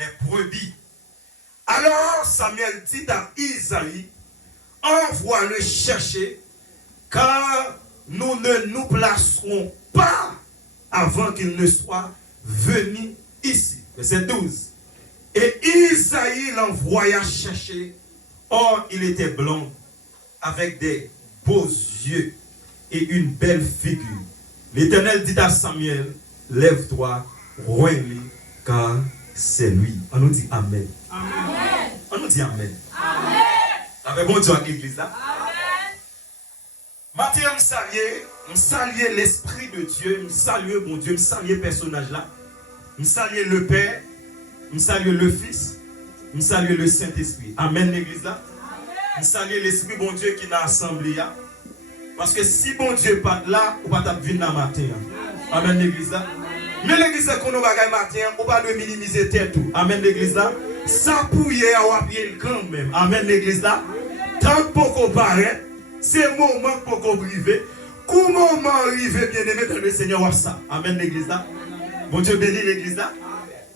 les brebis. Alors Samuel dit à Isaïe, envoie le chercher, car nous ne nous placerons pas avant qu'il ne soit venu ici. Verset 12. Et Isaïe l'envoya chercher. Or, il était blond, avec des beaux yeux et une belle figure. L'Éternel dit à Samuel, lève-toi, roins-lui, car c'est lui. On nous dit Amen. Amen. On nous dit Amen. Amen. Avec bon Dieu à l'église là. Amen. Matin, je salue l'Esprit de Dieu, je salue bon Dieu, je salue le personnage là. Je salue le Père, je salue le Fils, je salue le Saint-Esprit. Amen l'église là. Je salue l'Esprit bon Dieu qui n'a assemblé là. Parce que si bon Dieu pas là, on va venir dans matin. Amen l'église là. Mais l'église qu'on va gagner matin, on va pas minimiser terre tout. Amen l'église là. Ça pouiller à pied quand même. Amen l'église là. Tant pour qu'on paraît, c'est le moment pour qu'on arrive. Comment arriver bien aimé dans le Seigneur ça. Amen l'église là. Bon Dieu bénit l'église là.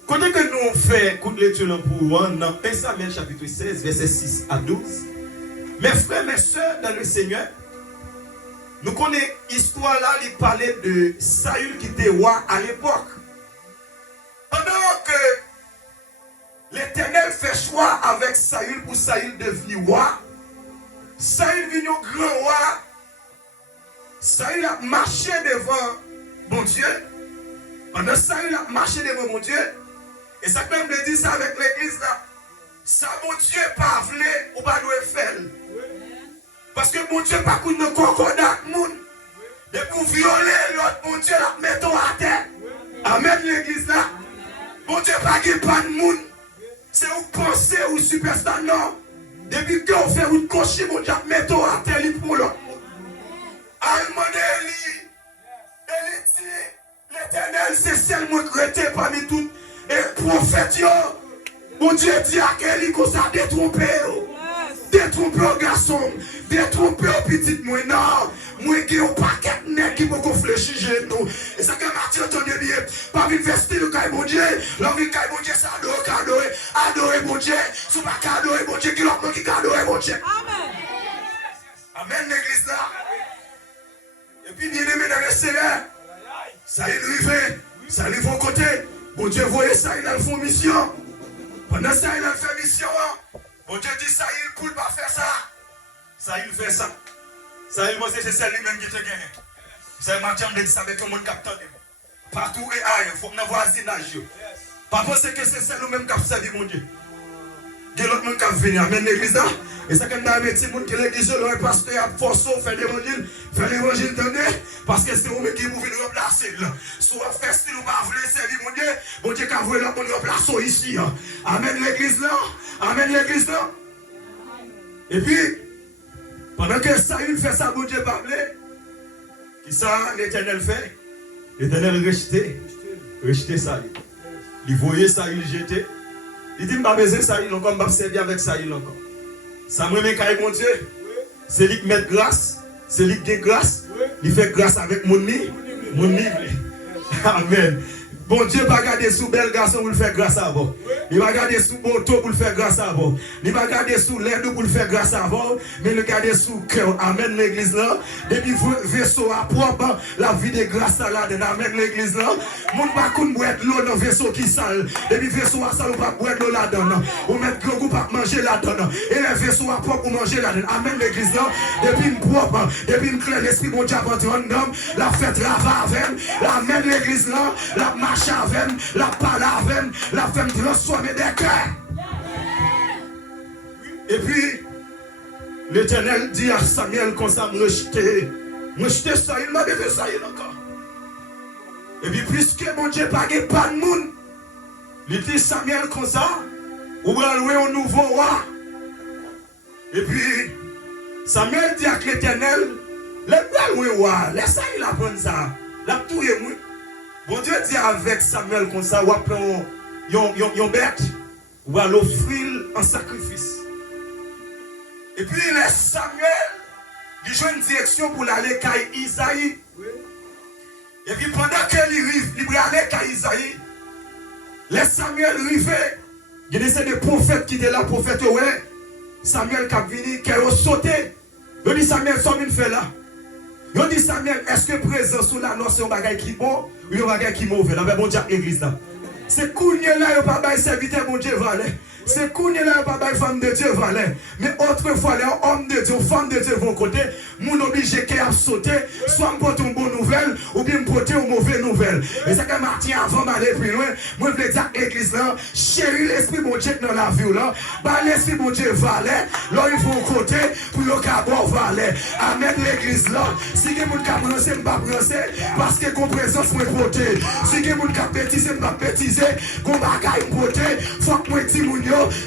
Quand que nous faisons coup de lecture pour dans 1 Samuel chapitre 16 verset 6 à 12. Mes frères, mes soeurs dans le Seigneur, nous connaissons l'histoire là, il parlait de Saül qui était roi à l'époque. Pendant que l'Éternel fait choix avec Saül pour Saül devenir roi, Saül vient au grand roi. Saül a marché devant mon Dieu. Pendant Saül a marché devant mon Dieu. Et ça peut me dire ça avec l'église là. Ça, mon Dieu, pas voulu ou pas doit faire. Parce que mon Dieu, pas qu'on ne concorde avec moun. Et pour violer l'autre, mon Dieu, la mettons à terre. Amen, l'église là. Mon Dieu, pas qu'il pas de moun. C'est où penser ou superstar, non. Depuis qu'on fait ou cocher, mon Dieu, mettons à terre pour l'autre. Allemandé, elle dit, l'Éternel, c'est celle qui regrettait parmi toutes. Et prophète, mon Dieu dit à quelqu'un qu'on s'est détrompé. Détromper au garçon, détromper au petit moi. Non, moi qui ai un paquet de nez qui peut fléchir chez nous. Et ça que Martin entendait bien. Pas investir le caille mon Dieu. L'envie caille mon Dieu, ça adorer mon Dieu. Si pas adorer mon Dieu, qui l'autre qui adorer mon Dieu. Amen. Amen l'église là. Et puis bien aimé dans le Seigneur. Ça y est arrivé. Ça arrive au côté. Bon Dieu voyait ça, il a fait mission. Pendant ça, il a fait mission. Bon Dieu dit ça, il ne peut pas faire ça. Ça, il fait ça. Ça, il c'est celle lui-même qui te gagne. Ça, Mathieu me dit ça avec tout le monde capteur. Partout et ailleurs, il faut que nous voisinage. Pas penser que c'est celle lui-même qui a servi mon Dieu. Il y a l'autre monde qui a venu. Amen l'église là. Et ça, quand nous avons dit que l'église, le pasteur a forcé faire l'évangile donné. Parce que c'est vous-même qui vous voulez remplacer. Soit faire style ou pas, vous voulez servir mon Dieu. Bon Dieu, quand vous voulez remplacer ici. Amen l'église là. Amen l'église là. Et puis, pendant que Saül fait ça, bon Dieu parlait. Qui ça, l'Éternel fait? L'Éternel rejeté Saül. Il voyait Saül jeter. Il dit, je ne vais pas baiser Saül encore, je ne vais pas servir avec Saül encore. Ça me met mon Dieu. C'est lui qui met grâce. C'est lui qui a grâce. Il fait grâce avec mon nid. Mon nid. Amen. Bon Dieu va garder sous bel garçon pour le faire grâce à vous. Il va garder sous bon taux pour le faire grâce à vous. Il va garder sous l'air pour le faire grâce à vous. Mais le garder sous cœur. Amen l'église là. Depuis vaisseau à propre, la vie de grâce à la donne. Amen l'église là. Mon pas qu'on boit de l'eau dans vaisseau qui sale. Depuis vaisseau à sale, on va boire de l'eau là dedans. On met gros goût pour manger là dedans. Et le vaisseau à propre pour manger là dedans. Amen l'église là. Depuis une propre, depuis une claire l'esprit mon Dieu apporte un homme. La fête rava avec. Amen l'église là. La marche avec, la parole avec, la femme transformer des cœurs. Et puis, l'Éternel dit à Samuel qu'on s'est rejeté ça, il m'a dit ça encore. Et puis, puisque mon Dieu n'a pas de monde, il dit Samuel comme ça, on va louer un nouveau roi. Et puis, Samuel dit à l'Éternel, laisse-moi louer roi, laisse-moi il apprendre ça, la tout est moi. Bon Dieu dit avec Samuel comme ça, on va prendre une bête, on va l'offrir en sacrifice. Et puis Samuel, il joue une direction pour aller à Isaïe. Et puis pendant qu'il arrive, il va aller à Isaïe. Les Samuel arrive, Il y a des prophètes qui étaient là, prophètes, ouais. Samuel qui a venu, qui a sauté. Il dit Samuel, ça vient faire là. Il dit Samuel, est-ce que présence sous la noix, c'est un bagage qui est bon ou un bagage qui est mauvais? Là, bon Dieu, l'église là. C'est cool, il y a là, il n'y a pas de serviteur, mon Dieu, valait. C'est cool, il y a là, il n'y a pas de femme de Dieu, valait. Mais autrefois, les hommes de Dieu, femmes de Dieu vont côté, mon obligé qui a sauté, soit me porter une bonne nouvelle, ou bien me porter une mauvaise nouvelle. Et c'est que Martin, avant d'aller plus loin, moi, je veux dire à l'église là, chérie l'esprit, mon Dieu, dans la vie là, bah, l'esprit, mon Dieu, valait, là, ils vont côté, pour le cabot, valait. Amen, l'église là, si il y a mon cap brasser, je ne pas brasser, parce que qu'on présence, moi, porter. Si il y a mon cap bêtiser, je ne pas bêtiser, qu'on bagaille, porter, faut que moi, dis mon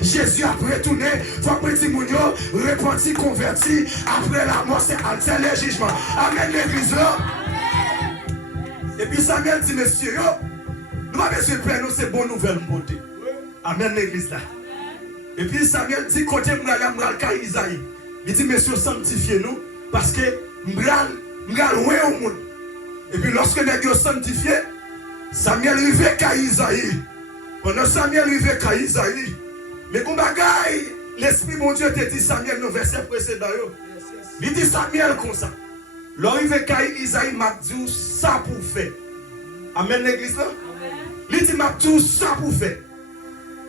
Jésus a retourné, faut que petit mounio repenti, converti, après la mort c'est le jugement. Amen l'église là. Et puis Samuel dit monsieur, nous avons besoin de père, nous c'est bonne nouvelle beauté. Amen l'église là. Et puis Samuel dit côté m'gal Isaïe. Il dit monsieur sanctifiez-nous parce que m'gal loin au monde. Et puis lorsque nous avons sanctifié, Samuel arrive à Isaïe. Pendant Samuel arrive à Isaïe. Mais comme bagaille, l'Esprit mon Dieu te dit Samuel dans le verset précédent. Il dit Samuel comme ça. L'arrivée de Isaïe m'a dit ça pour faire. Amen l'église là. Il dit m'a dit ça pour faire.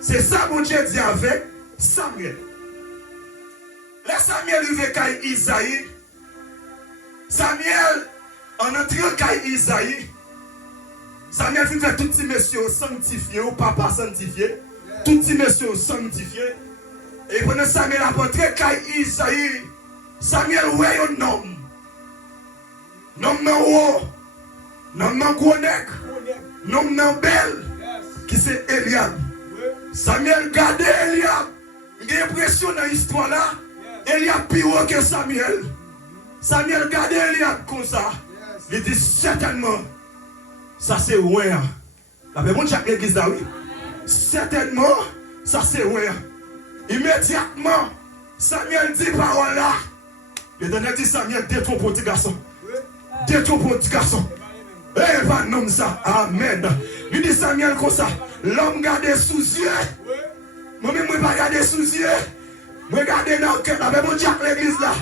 C'est ça mon Dieu dit avec Samuel. Là Samuel arrive à Isaïe. Samuel en entrant à Isaïe. Samuel fait tout petit monsieur sanctifié ou papa sanctifié. Tout petit monsieur sanctifié. Et pendant Samuel a rentré à Isaïe, Samuel ouais un homme. Nom nan haut, nom nan gros nèg, nom nan belle, qui c'est Eliab. Samuel garde Eliab. J'ai l'impression dans l'histoire là, Eliab pire que Samuel. Samuel garde Eliab comme ça. Il dit certainement, ça c'est ouais. La même chose avec l'église là, oui. Certainement, ça c'est vrai. Immédiatement, Samuel dit parole là. L'Éternel dit Samuel, détrompe petit garçon. Détrompe petit garçon. Eh, pas nom ça. Amen. Il dit Samuel comme ça. L'homme garde sous yeux. Moi-même, je ne vais pas garder sous yeux. Je vais garder dans le cœur. La même chose avec l'église là.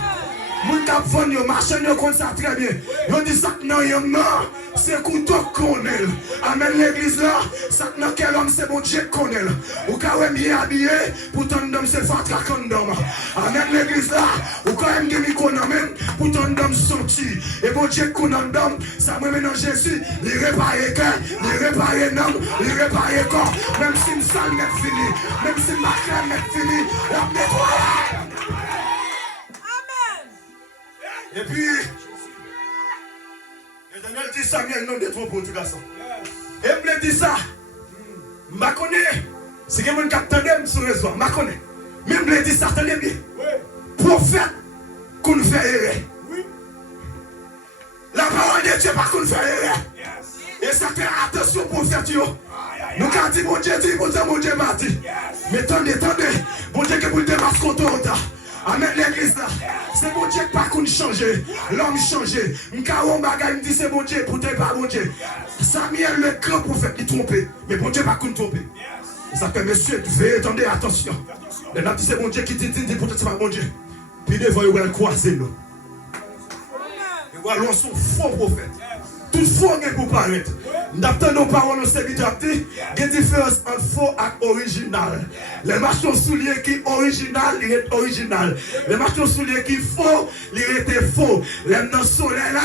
Moun kap fon yo, machin yo kon ça très bien. Yo dit ça non yo non, c'est couteau connaît. Amen l'église là, ça non quel homme c'est bon Dieu connaît. Ou quand même bien habillé, pour ton homme c'est fatra condom. Amen l'église là, ou quand même gemi konamen, pour ton homme sorti. Et bon Dieu konandom, ça me mène en Jésus, il réparer cœur, il réparer nom, il réparer corps. Même si me sale met fini, même si ma crème met fini, la nettoyer. Et puis, l'Éternel dit Samuel, non, détrompe pour tout garçon. Et il dit ça. Je connais. Si quelqu'un qui attendait sur le réseau, je connais. Même il dit ça, attendez bien. Prophète, qu'on fait erreur. La parole de Dieu, pas qu'on fait erreur. Et ça fait attention, prophète. Nous, quand dit mon Dieu, mon Dieu m'a dit. Mais attendez, mon Dieu, que vous dépassez contre autant. Amen l'église là. C'est bon Dieu qui pas qu'on changer. L'homme changer. M'karon bagay me dit c'est bon Dieu pour pas bon Dieu. Samuel le grand prophète il trompé. Mais bon Dieu pas qu'on tromper. Ça fait monsieur, veillez, attendez, attention. Les gens disent c'est bon Dieu qui dit pour c'est pas bon Dieu. Puis devant ils vont croiser nous. Et voilà, on sont faux prophètes. Tout faux pour paraître. D'après nos paroles, nos serviteurs, il y a une différence entre faux et original. Les machins souliers qui sont original, ils sont original. Les machins souliers qui sont faux, ils étaient faux. Les dans soleil là,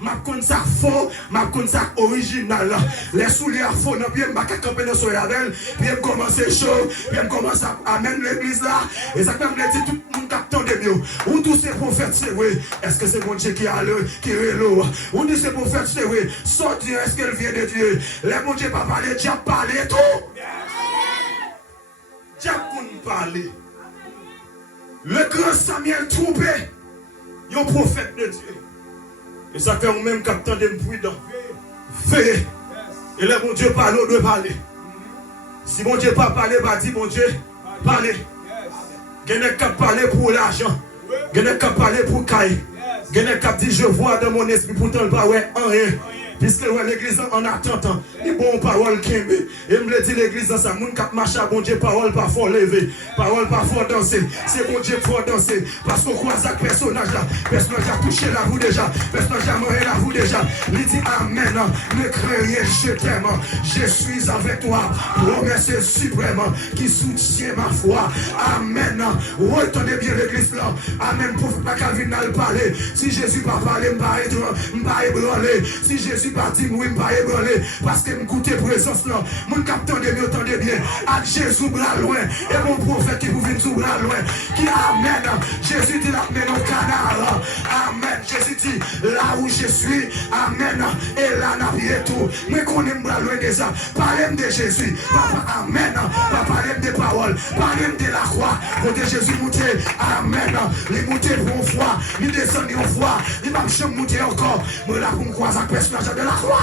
je connais ça faux, je connais ça original. Les souliers faux, je ne vais pas camper dans le soleil avec, puis je commence chaud, puis je commence à amener l'église là. Et ça me dit tout le monde capte de mieux. Où tous ces prophètes, c'est oui. Est-ce que c'est bon Dieu qui est là? Où tous ces prophètes, c'est oui. Sortir, est-ce qu'elle vient de Dieu? Les mon Dieu pas parler, Dieu parle tout. Dieu qu'on parle. Le grand Samuel trompé, il est un prophète de Dieu. Et ça fait même capteur de prudent. Veillez. Et là, mon Dieu parle, on doit parler. Si mon Dieu pas parler, bah dis mon Dieu, parler. Il y a qui parler pour l'argent. Il y a qui parler pour caille. Il y a qui dit je vois dans mon esprit, pourtant pas ouais, rien. Puisque l'église en attendant, les bonnes paroles qui et me dit l'église dans ça, moun kap marche à bon Dieu, parole pas fort lever, parole pas fort danser, c'est bon Dieu fort danser, parce qu'on croit ça personnage là, personnage a touché la vous déjà, personnage a mangé la vous déjà, il dit amen, ne crains rien, je t'aime, je suis avec toi, promesse suprême qui soutient ma foi, amen, retenez bien l'église là, amen, pour pas Calvin n'a parler, si Jésus pas parler, m'pa ébranler, si Jésus pas dit oui, m'pa ébranler, parce que m'écoutez présence là, mon capteur de mieux, tendez bien, à Jésus bras loin, et mon prophète qui vous vient sous bras loin, qui amène, Jésus dit l'amène au canal, amen, Jésus dit là où je suis, amen, et là n'a pas tout, mais qu'on aime bras loin déjà, parlez de Jésus, papa, amen, pas parlez de paroles, parlez de la croix, côté Jésus monter, amen, les monter pour une fois, les descendre une fois, les va me monter encore, mais là pour me croiser un personnage de la croix.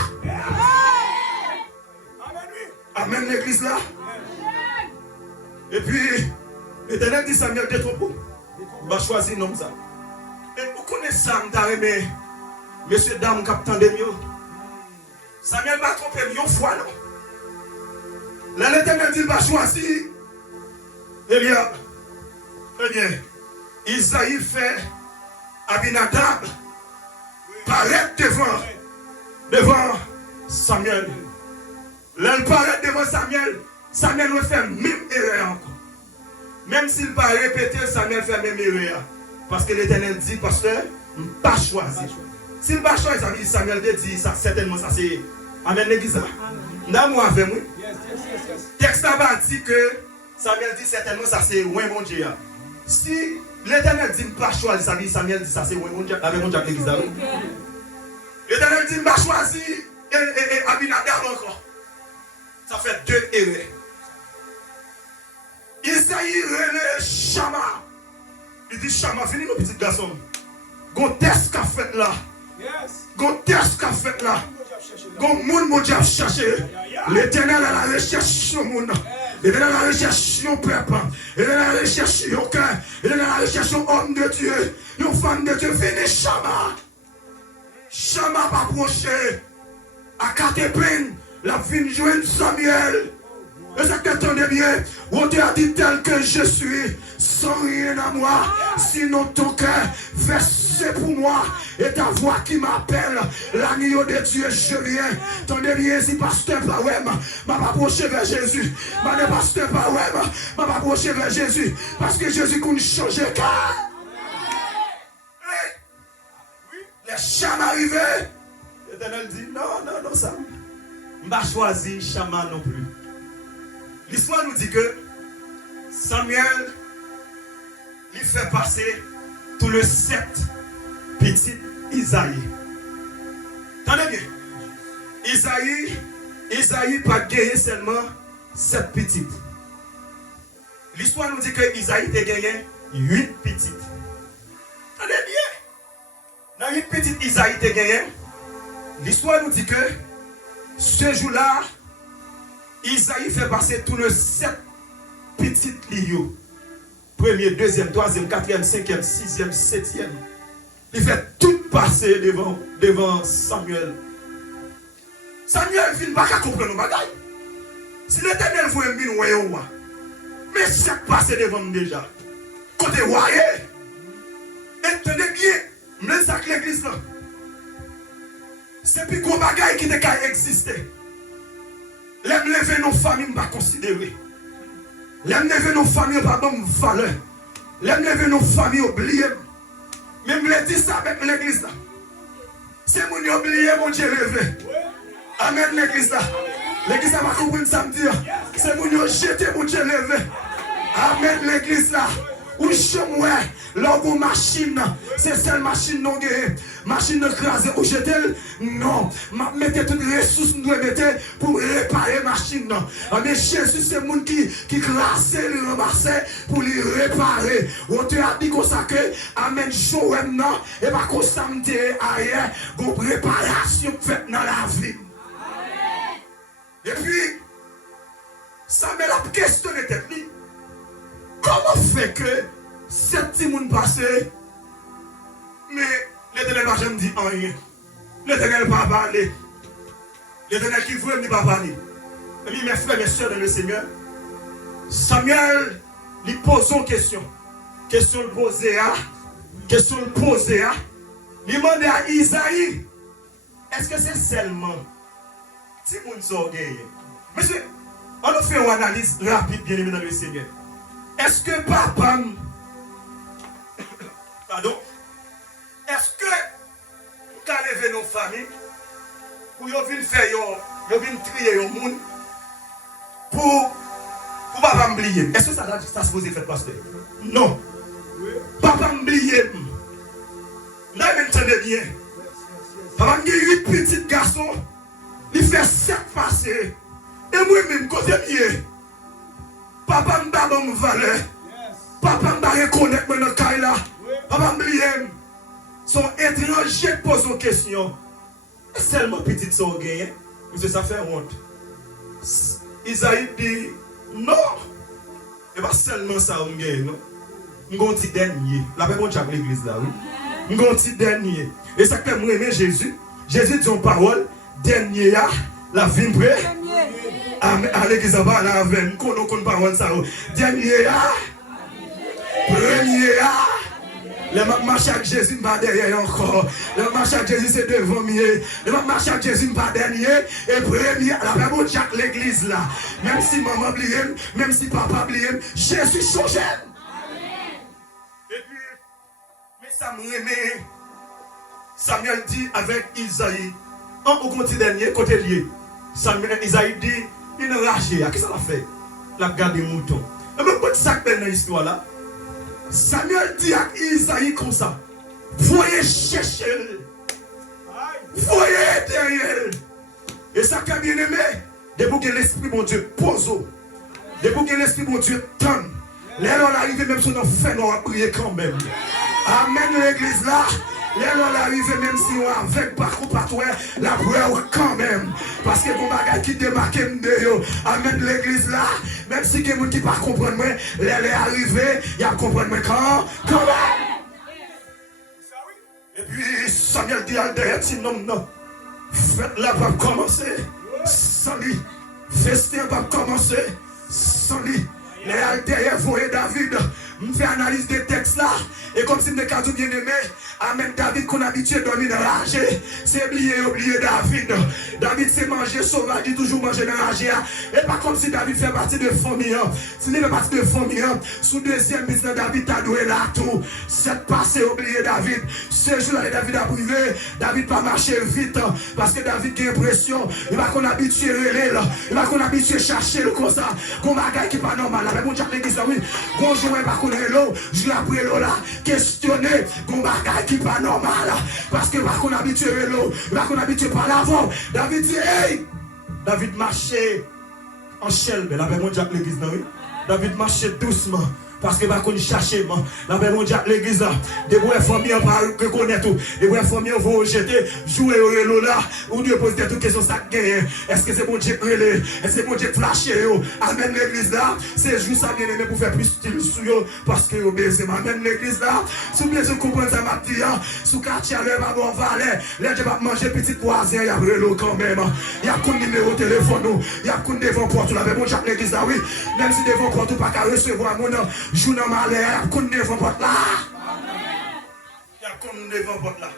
Amen l'église là. Et puis, l'Éternel dit Samuel de troupeau. Il va choisir nom ça. Et vous connaissez ça, mais monsieur, dame, capitaine de mieux. Samuel va tromper une fois, non? Là, l'Éternel dit il va choisir. Eh bien, Isaïe fait Abinadab paraître devant Samuel. Là, il paraît devant Samuel. Samuel va faire même erreur encore. Même s'il va répéter, Samuel fait même erreur. Parce que l'Éternel dit, pasteur, il ne pas choisir. S'il ne pas choisir, Samuel dit, ça, certainement, ça c'est. Amen, l'église. D'amour avec moi. Texte va dit que Samuel dit, certainement, ça c'est ouais, mon Dieu. Si l'Éternel dit, il ne pas choisir, Samuel dit, ça c'est ouais, mon Dieu, avec mon Dieu, l'église. L'Éternel dit, il ne pas choisir, et Abinadab encore. Ça fait deux erreurs. Isaïe relève Chama. Il dit Chama, fini nos petits garçons. Gontes qu'a fait là. Gontes qu'a fait là. Gon moun mon Dieu a cherché. L'Éternel a la recherche son monde. L'Éternel a la recherche son peuple. L'Éternel a la recherche son cœur. L'Éternel a la recherche son homme de Dieu. Une femme de Dieu. Fini Chama. Chama va approcher. À Katepin. La fin joint Samuel. Et ça qu'attendez bien. On te a dit tel que je suis, sans rien à moi. Sinon ton cœur versé pour moi. Et ta voix qui m'appelle. L'agneau de Dieu, je viens. Tendez bien si pasteur pas ouais, m'a approché vers Jésus. Ma pasteur pas ouais, m'a approché vers Jésus. Parce que Jésus qu'on change de cœur. Les chams arrivés. L'Éternel dit non, ça. Je n'ai pas choisi Chama non plus. L'histoire nous dit que Samuel lui fait passer tout le 7 petits Isaïe. Tenez bien. Isaïe pas gagné seulement 7 petites. L'histoire nous dit que Isaïe a gagné 8 petites. Tenez bien. Dans 8 petites Isaïe a gagné. L'histoire nous dit que ce jour-là, Isaïe fait passer tout le 7 petites lions. Premier, deuxième, troisième, quatrième, cinquième, sixième, septième. Il fait tout passer devant Samuel. Samuel ne vient pas comprendre nos bagailles. Si l'Éternel voit un bin, mais c'est passé devant nous déjà. Côté voyez, et tenez bien, mais ça que l'église là. C'est plus gros bagaille qui ne exister. L'aime lever nos familles, ne pas considérer. L'aime lever nos familles, pas donner valeur. L'aime lever nos familles, oublier. Même le dit ça avec l'église là. C'est mon oublié, mon Dieu levé. Amen, l'église là. L'église là va comprendre ça me dire. C'est mon jeté, mon Dieu levé. Amen, l'église là. Ou chemin, là où machine, c'est celle machine non guérie. Machine de craser ou jeter, non. Mettez toutes les ressources nous mettez pour réparer la machine. Mais Jésus, c'est le monde qui classe, le ramasser pour les réparer. On te a dit comme ça que, amen, Joël, non, et pas comme ça me dit ailleurs, une préparation faite dans la vie. Et puis, ça me l'a questionné tête. Comment fait que cette petite monde passé, mais l'Éternel va jamais dire rien. L'Éternel va parler. L'Éternel qui veut, il va parler. Et puis, mes frères, mes soeurs dans le Seigneur, Samuel lui pose une question. Question posée à. Question posée à. Il demande à Isaïe, est-ce que c'est seulement si vous nous orgueillez? Monsieur, on nous fait une analyse rapide, bien aimé dans le Seigneur. Est-ce que papa, pardon, est-ce que nous avons levé nos familles pour venir faire, venir trier au monde pour papa m'oublier? Est-ce que ça se pose faire, pasteur? Non. Papa m'oublier. Là, m'entendez bien. Papa m'a 8 petits garçons, il fait 7 passés. Et moi-même, côté mieux. Papa m'a donné une valeur. Papa m'a reconnaître dans le cas là. Papa m'a son étranger pose une question. Seulement petite sont gagnées. Parce que ça fait honte. Isaïe dit non. Et pas seulement ça on gagne, non. M'gon petit dernier. La paix bon chaque l'église là, oui. M'gon petit dernier. Et ça fait moi aimer Jésus. Jésus dit une parole dernier là, la vie près. À l'église en bas là avec nous parole ça. Dernier là. Premier là. Le marche avec Jésus pas derrière encore. Le marche avec Jésus c'est devant moi. Le marche avec Jésus pas dernier et premier. La paix bon chaque l'église là. Même si maman oublie, même si papa oublie, Jésus change. Et puis, mais ça me remet. Samuel dit avec Isaïe, au côté dernier, côté lié. Samuel, Isaïe dit, il est ragé. Qu'est-ce que ça l'a fait? Il a gardé mouton. Et même quand ça dans l'histoire là, Samuel dit à Isaïe comme ça, voyez chercher, voyez derrière. Et ça qui a bien aimé, depuis que l'Esprit mon Dieu pose, depuis que l'Esprit mon Dieu donne, là on arrive même sur nos faits, on va prier quand même. Amen l'église là. Les gens arrivent même si on a avec parcours patoué, la prière quand même. Parce que mon bagage qui démarque de yo, amène l'église là, même si quelqu'un qui ne pas comprendre moi, les arrivés, il y a comprendre moi quand même. Et puis Samuel dit à derrière non, fête là va commencer, sans lui, festin va commencer, sans lui. Les derrière voyez David, me fait analyse des textes là, et comme si me cas bien aimé, amen David qu'on habitué à dormir dans la rage, c'est oublier David. David c'est manger sauvage, il toujours manger dans la rage, et pas comme si David fait partie de famille. S'il fait partie de famille, sous deuxième business David t'a doué là tout. C'est passé oublier David. Ce jour-là David a privé, David pas marcher vite, parce que David a l'impression, il va qu'on habitué à relais, il va qu'on habitué à chercher le comme ça, qu'on bagaille qui pas normal. Mais bon, j'ai l'église, oui, bon, je ne vais pas connaître l'eau, je l'ai appris l'eau là, questionner, bon, bagaille qui pas normal, parce que va qu'on habitue l'eau, va qu'on habitue par l'avant. David dit, hey, David marchait en chèvre, mais là, bon, j'ai l'église, oui, David marchait doucement. Parce que va qu'on cherche, la paix mondiale l'église là, des vraies familles pas reconnaître tout, des vraies familles vont jeter, jouer au vélo là, ou Dieu pose des questions ça gagne. Est-ce que c'est bon Dieu relais? Est-ce que c'est bon Dieu flasher yo? Amen l'église là, c'est juste ça bien aimé pour faire plus style sur yo, parce que yo baissé. Amen l'église là, sous bien sûr comprendre ça m'a dit, sous quartier là va bon valet, là je vais manger petit voisin, il y a vélo quand même. Il y a qu'un numéro de téléphone, il y a qu'un devant porte la paix mondiale l'église là oui, même si devant porte pas qu'à recevoir mon joue dans ma l'air, qu'on ne va pas là. Il y a qu'on ne va pas là.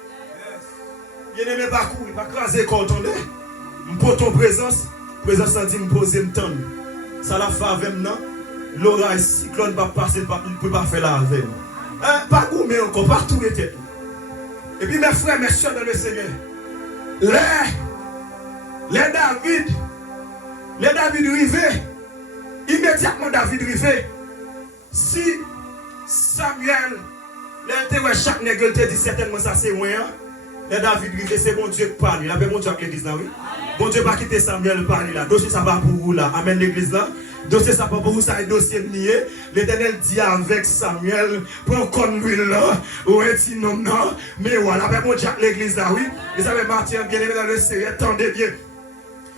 Bien aimé, pas courir, pas craser quand on est. Pour ton présence ça dit me poser me tendre. Ça la fait avec moi. L'orage, cyclone va passer, il ne peut pas faire la avec moi. Pas gourmet encore, partout était tout. Et puis mes frères, mes soeurs dans le Seigneur. Les David rivé. Immédiatement David rivé. Si Samuel, l'intérêt chaque nègre te dit certainement ça c'est moi, les David rivé, c'est bon Dieu qui parle. La paix bon Dieu avec l'église là, oui. Bon Dieu pas quitter Samuel parler là. Dossier ça va pour vous là. Amen l'église là. Dossier ça pas pour vous, ça est dossier nié. L'Éternel dit avec Samuel, prends comme lui là. Ouais, sinon non. Mais voilà, la paix bon Dieu avec l'église là, oui. Vous avez Martin bien aimé dans le série, attendez bien.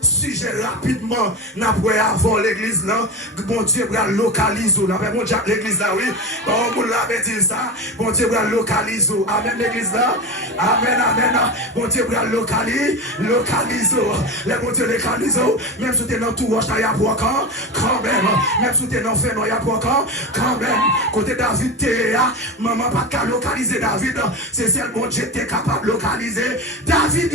sujet rapidement, n'a pas avant l'église là, bon Dieu va localiser, n'a pas mon Dieu l'église là, oui, bon, on l'a dit ça, bon Dieu va localiser, amen l'église là, amen, amen, bon Dieu va localiser, les bon Dieu localise, même si tu es dans tout roche, il y a pour quand même si tu es dans fait, il y a pour quand même, côté David, maman pas qu'à localiser David, c'est celle bon Dieu t'es capable de localiser, David